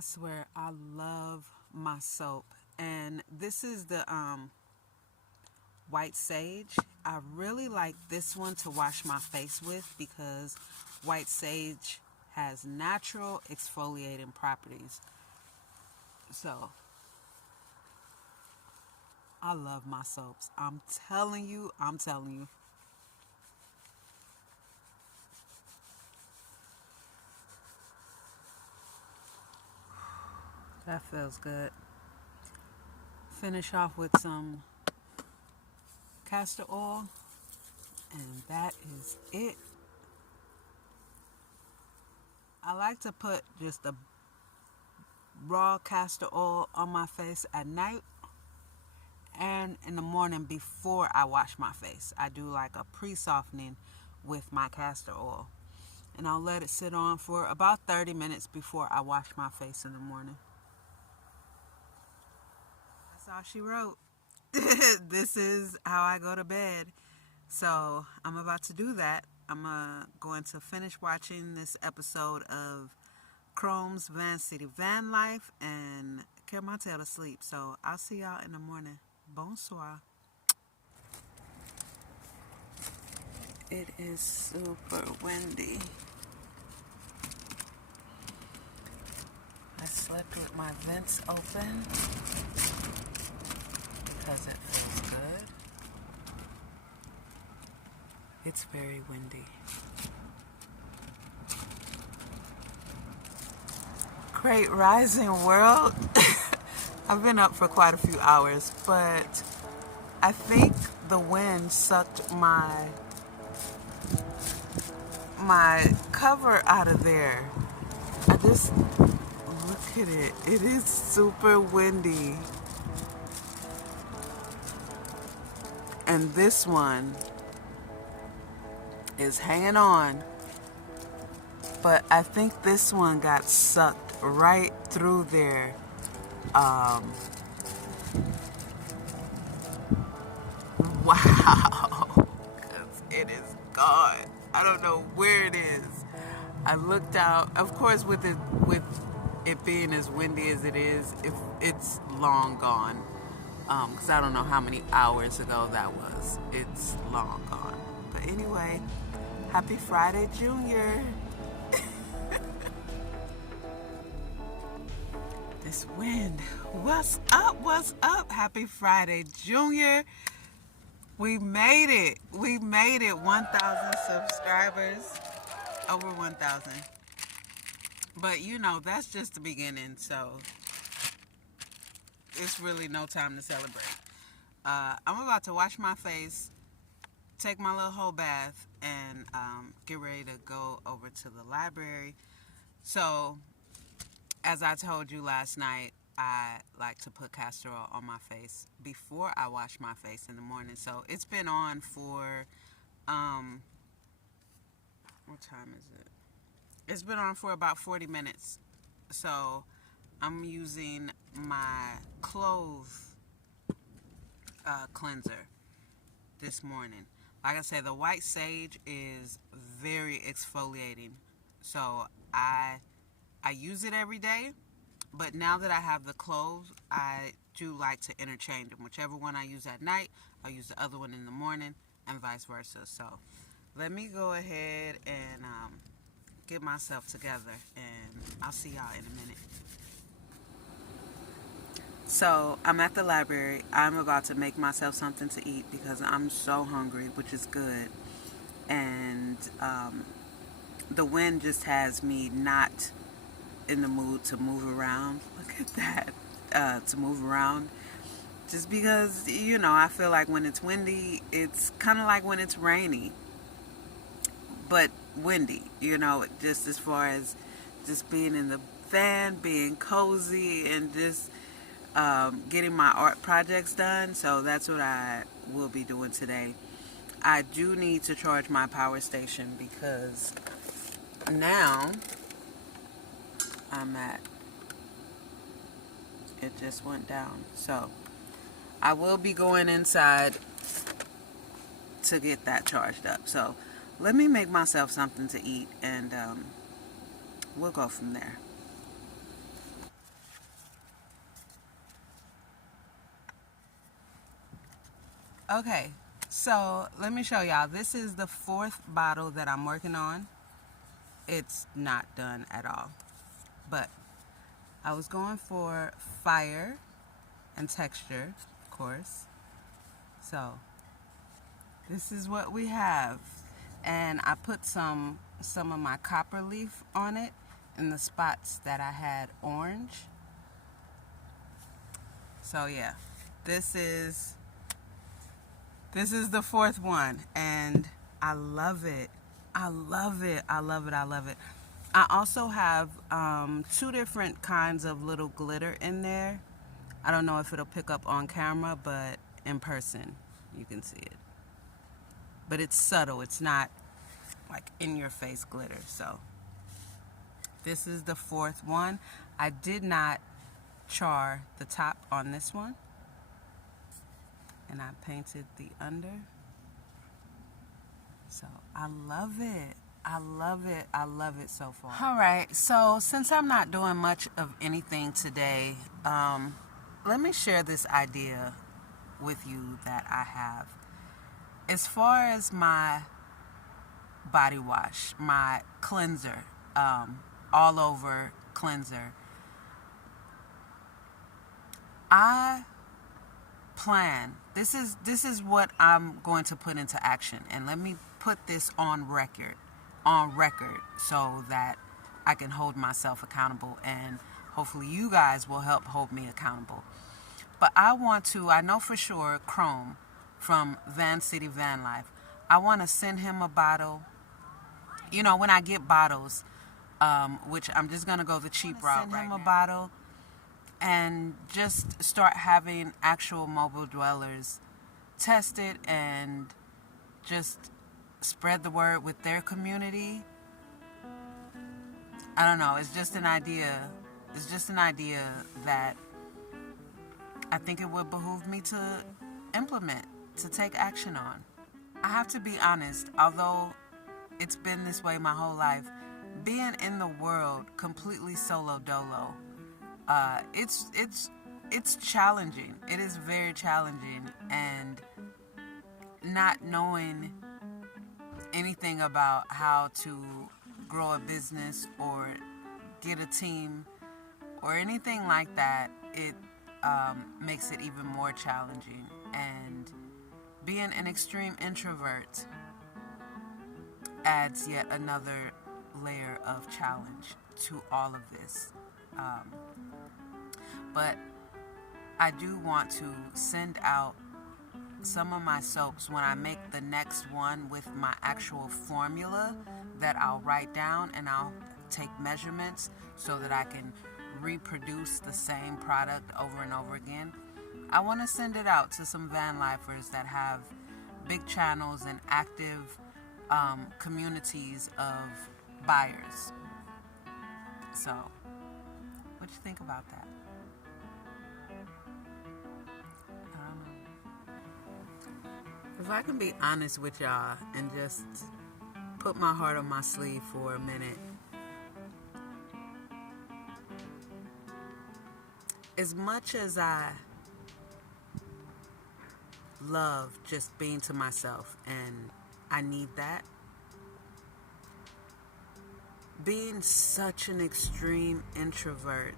I swear I love my soap, and this is the white sage. I really like this one to wash my face with because white sage has natural exfoliating properties. So I love my soaps. I'm telling you. That feels good. Finish off with some castor oil, and that is it. I like to put just a raw castor oil on my face at night and in the morning before I wash my face. I do like a pre-softening with my castor oil, and I'll let it sit on for about 30 minutes before I wash my face in the morning. That's all she wrote. This is how I go to bed. So I'm about to do that. I'm going to finish watching this episode of Chrome's Van City Van Life and care my tail to sleep. So I'll see y'all in the morning. Bonsoir. It is super windy. I slept with my vents open because it feels good. It's very windy. Great rising, world. I've been up for quite a few hours, but I think the wind sucked my cover out of there. I just look at it. It is super windy. And this one is hanging on, but I think this one got sucked right through there. Wow, 'cause it is gone. I don't know where it is. I looked out. Of course, with it being as windy as it is, if it's long gone. Because I don't know how many hours ago that was. It's long gone. But anyway, happy Friday, Junior. This wind. What's up? What's up? Happy Friday, Junior. We made it. 1,000 subscribers. Over 1,000. But you know, that's just the beginning. So it's really no time to celebrate. I'm about to wash my face, take my little whole bath, and get ready to go over to the library. So, as I told you last night, I like to put castor oil on my face before I wash my face in the morning. So it's been on for, what time is it? It's been on for about 40 minutes. So I'm using my clove cleanser this morning. Like I said, the white sage is very exfoliating. So I use it every day, but now that I have the cloves, I do like to interchange them. Whichever one I use at night, I'll use the other one in the morning, and vice versa. So let me go ahead and get myself together, and I'll see y'all in a minute. So I'm at the library. I'm about to make myself something to eat because I'm so hungry, which is good. And the wind just has me not in the mood to move around. Look at that. To move around. Just because, you know, I feel like when it's windy, it's kind of like when it's rainy. But windy, you know, just as far as just being in the van, being cozy, and just getting my art projects done. So that's what I will be doing today. I do need to charge my power station because now it just went down. So I will be going inside to get that charged up. So let me make myself something to eat, and we'll go from there. Okay, so let me show y'all. This is the 4th bottle that I'm working on. It's not done at all, but I was going for fire and texture, of course. So this is what we have, and I put some of my copper leaf on it in the spots that I had orange. So yeah, this is the 4th one, and I love it. I love it. I love it. I love it. I also have 2 different kinds of little glitter in there. I don't know if it'll pick up on camera, but in person you can see it. But it's subtle. It's not like in your face glitter. So this is the 4th one. I did not char the top on this one, and I painted the under. So I love it. I love it. I love it so far. All right, so since I'm not doing much of anything today, let me share this idea with you that I have. As far as my body wash, my cleanser, all over cleanser, I plan, this is what I'm going to put into action, and let me put this on record so that I can hold myself accountable, and hopefully you guys will help hold me accountable. But I know for sure Chrome from Vanlife, I want to send him a bottle. You know, when I get bottles, which I'm just going to go the cheap route right now. Send him a bottle and just start having actual mobile dwellers test it and just spread the word with their community. I don't know. It's just an idea. It's just an idea that I think it would behoove me to implement, to take action on. I have to be honest, although it's been this way my whole life, being in the world completely solo dolo, it's challenging. It is very challenging, and not knowing anything about how to grow a business or get a team or anything like that, it makes it even more challenging. And being an extreme introvert adds yet another layer of challenge to all of this. But I do want to send out some of my soaps when I make the next one with my actual formula that I'll write down, and I'll take measurements so that I can reproduce the same product over and over again. I want to send it out to some van lifers that have big channels and active communities of buyers. So, what do you think about that? If I can be honest with y'all and just put my heart on my sleeve for a minute, as much as I love just being to myself, and I need that, being such an extreme introvert,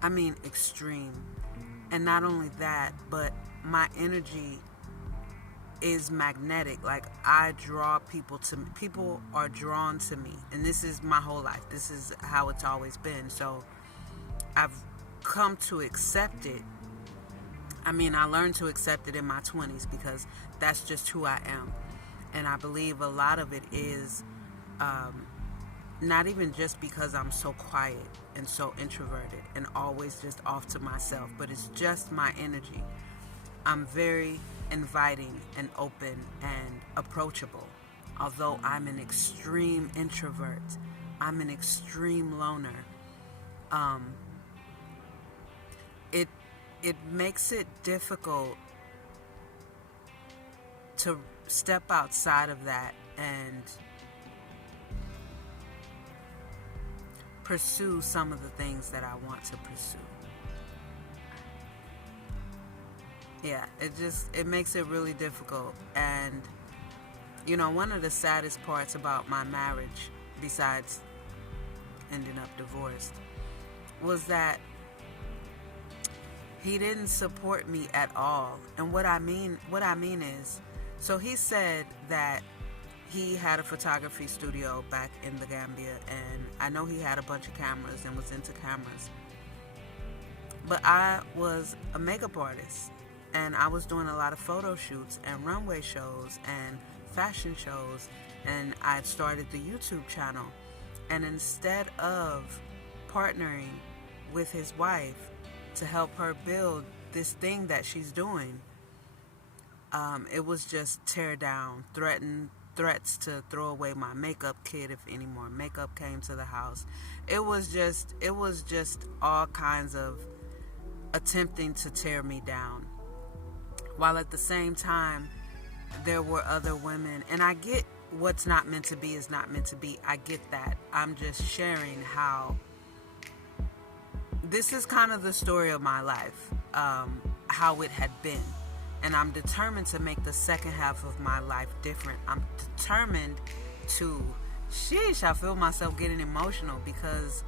I mean extreme, and not only that, but my energy is magnetic. Like, I draw people are drawn to me, and this is my whole life. This is how it's always been. So I've come to accept it. I mean, I learned to accept it in my 20s because that's just who I am. And I believe a lot of it is not even just because I'm so quiet and so introverted and always just off to myself, but it's just my energy. I'm very inviting and open and approachable. Although I'm an extreme introvert, I'm an extreme loner. It makes it difficult to step outside of that and pursue some of the things that I want to pursue. Yeah, it makes it really difficult. And one of the saddest parts about my marriage, besides ending up divorced, was that he didn't support me at all. And what I mean is, so he said that he had a photography studio back in the Gambia, and I know he had a bunch of cameras and was into cameras. But I was a makeup artist, and I was doing a lot of photo shoots and runway shows and fashion shows, and I had started the YouTube channel. And instead of partnering with his wife to help her build this thing that she's doing, it was just tear down, threats to throw away my makeup kit if any more makeup came to the house. It was just all kinds of attempting to tear me down, while at the same time there were other women. And I get what's not meant to be is not meant to be. I get that. I'm just sharing how this is kind of the story of my life, how it had been. And I'm determined to make the second half of my life different. I'm determined to, I feel myself getting emotional, because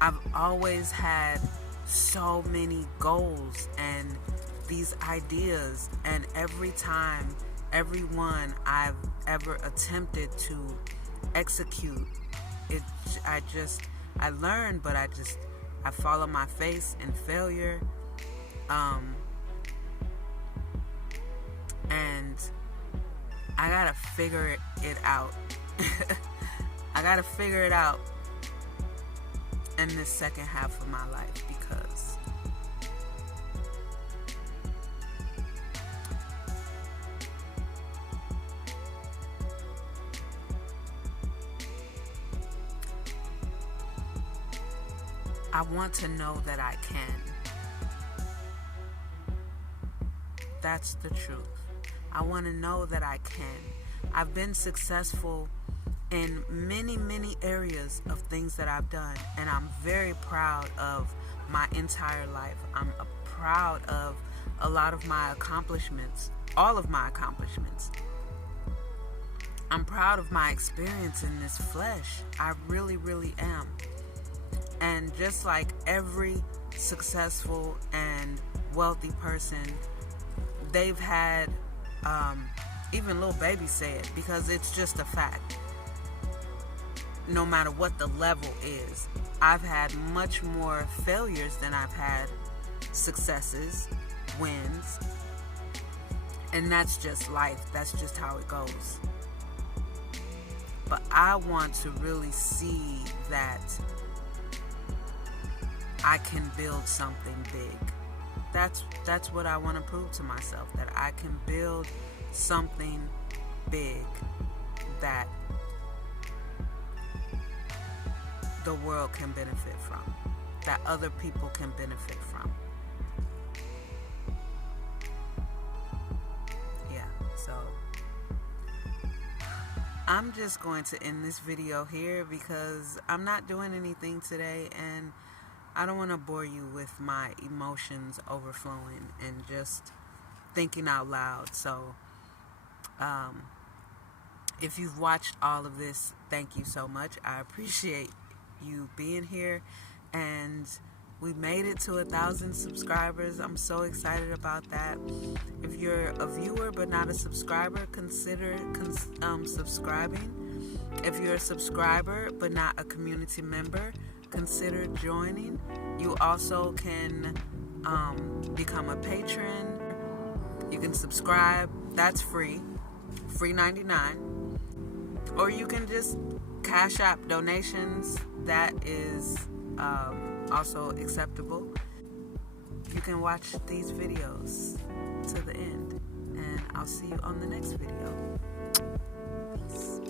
I've always had so many goals and these ideas, and every one I've ever attempted to execute, I learned, but I follow my face in failure. And I gotta figure it out. I gotta figure it out in this second half of my life, because I want to know that I can. That's the truth. I want to know that I can. I've been successful in many, many areas of things that I've done, and I'm very proud of my entire life. I'm proud of a lot of my accomplishments, all of my accomplishments. I'm proud of my experience in this flesh. I really, really am. And just like every successful and wealthy person, they've had, even Lil Baby say it, because it's just a fact. No matter what the level is, I've had much more failures than I've had successes, wins. And that's just life. That's just how it goes. But I want to really see that I can build something big. That's what I want to prove to myself, that I can build something big that the world can benefit from, that other people can benefit from. Yeah, so I'm just going to end this video here, because I'm not doing anything today, and I don't want to bore you with my emotions overflowing and just thinking out loud. So, if you've watched all of this, thank you so much. I appreciate you being here, and we made it to 1,000 subscribers. I'm so excited about that. If you're a viewer but not a subscriber, consider subscribing. If you're a subscriber but not a community member, consider joining. You also can become a patron. You can subscribe. That's free. Free 99. Or you can just cash app donations. That is also acceptable. You can watch these videos to the end. And I'll see you on the next video. Peace.